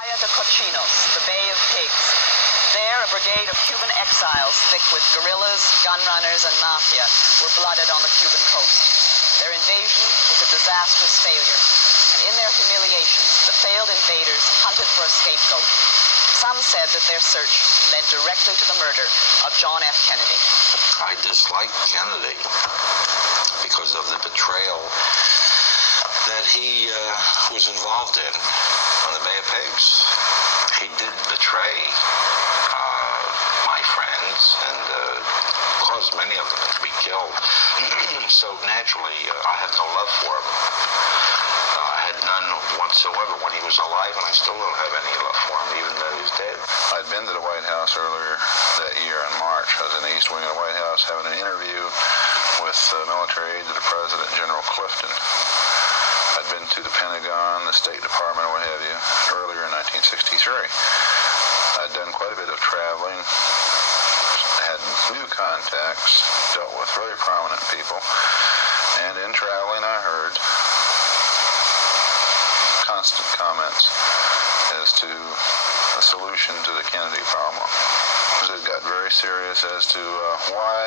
Playa de Cochinos, the Bay of Pigs. There, a brigade of Cuban exiles, thick with guerrillas, gun runners, and mafia, were blooded on the Cuban coast. Their invasion was a disastrous failure, and in their humiliation, the failed invaders hunted for a scapegoat. Some said that their search led directly to the murder of John F. Kennedy. I disliked Kennedy because of the betrayal that he was involved in on the Bay of Pigs. He did betray my friends and caused many of them to be killed. So naturally, I have no love for him. I had none whatsoever when he was alive, and I still don't have any love for him, even though he's dead. I'd been to the White House earlier that year in March. I was in the East Wing of the White House having an interview with military aide to the President, General Clifton. I'd been to the Pentagon, the State Department, what have you, earlier in 1963. I'd done quite a bit of traveling, had new contacts, dealt with very prominent people, and in traveling I heard constant comments as to a solution to the Kennedy problem. It got very serious as to why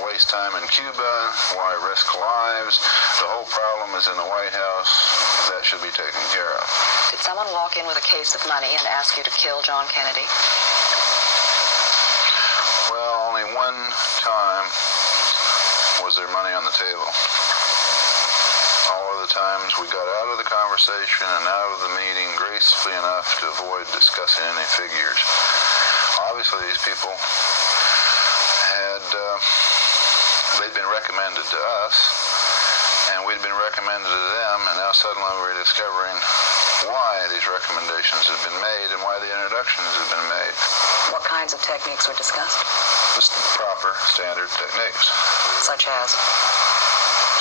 waste time in Cuba, why risk lives. The whole problem is in the White House. That should be taken care of. Did someone walk in with a case of money and ask you to kill John Kennedy? Well, only one time was there money on the table. All of the times we got out of the conversation and out of the meeting gracefully enough to avoid discussing any figures. Obviously, these people had, they'd been recommended to us, and we'd been recommended to them, and now suddenly we're discovering why these recommendations had been made and why the introductions had been made. What kinds of techniques were discussed? Just proper standard techniques. Such as?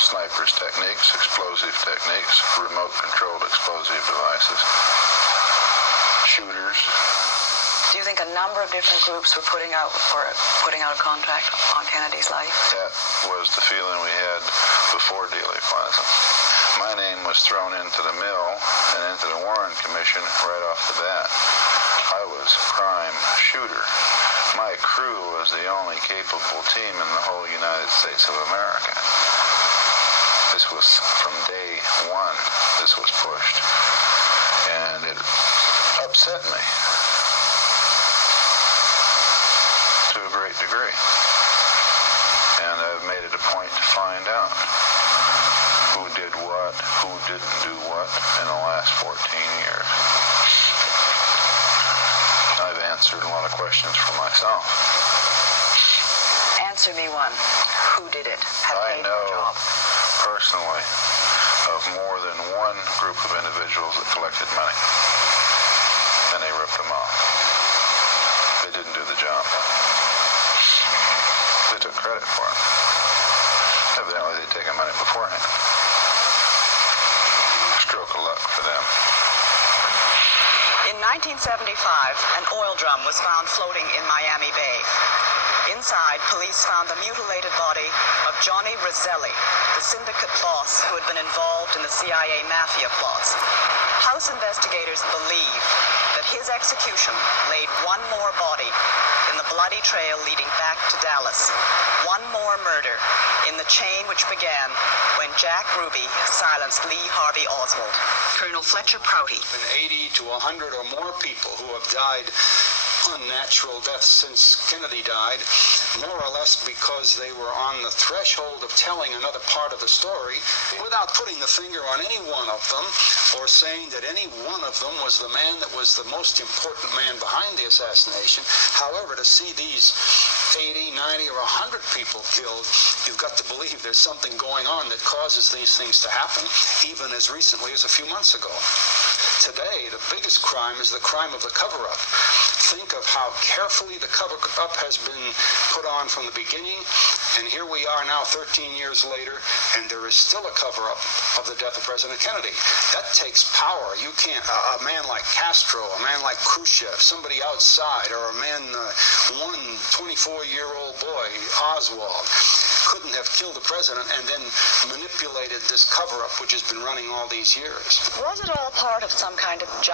Snipers techniques, explosive techniques, remote-controlled explosive devices, shooters. Do you think a number of different groups were putting out a contract on Kennedy's life? That was the feeling we had before Dealey Plaza. My name was thrown into the mill and into the Warren Commission right off the bat. I was prime shooter. My crew was the only capable team in the whole United States of America. This was from day one. This was pushed. And it upset me to a great degree. And I've made it a point to find out who did what, who didn't do what in the last 14 years. I've answered a lot of questions for myself. Answer me one. Who did it? I know personally of more than one group of individuals that collected money, and they ripped them off. They didn't do the job. They took credit for it. Evidently, they'd taken money beforehand. Stroke of luck for them. In 1975, an oil drum was found floating in Miami Bay. Inside, police found the mutilated body of Johnny Roselli, the syndicate boss who had been involved in the CIA mafia plots. House investigators believe that his execution laid one more body in the bloody trail leading back to Dallas. One more murder in the chain which began when Jack Ruby silenced Lee Harvey Oswald. Colonel Fletcher Prouty. 80 to 100 or more people who have died unnatural deaths since Kennedy died, more or less because they were on the threshold of telling another part of the story without putting the finger on any one of them or saying that any one of them was the man that was the most important man behind the assassination. However, to see these 80, 90, or 100 people killed, you've got to believe there's something going on that causes these things to happen, even as recently as a few months ago. Today, the biggest crime is the crime of the cover-up. Think of how carefully the cover-up has been put on from the beginning, and here we are now 13 years later, and there is still a cover-up of the death of President Kennedy. That takes power. You can't, a man like Castro, a man like Khrushchev, somebody outside, or a man, one 24-year-old boy, Oswald, couldn't have killed the president and then manipulated this cover-up which has been running all these years. Was it all part of some kind of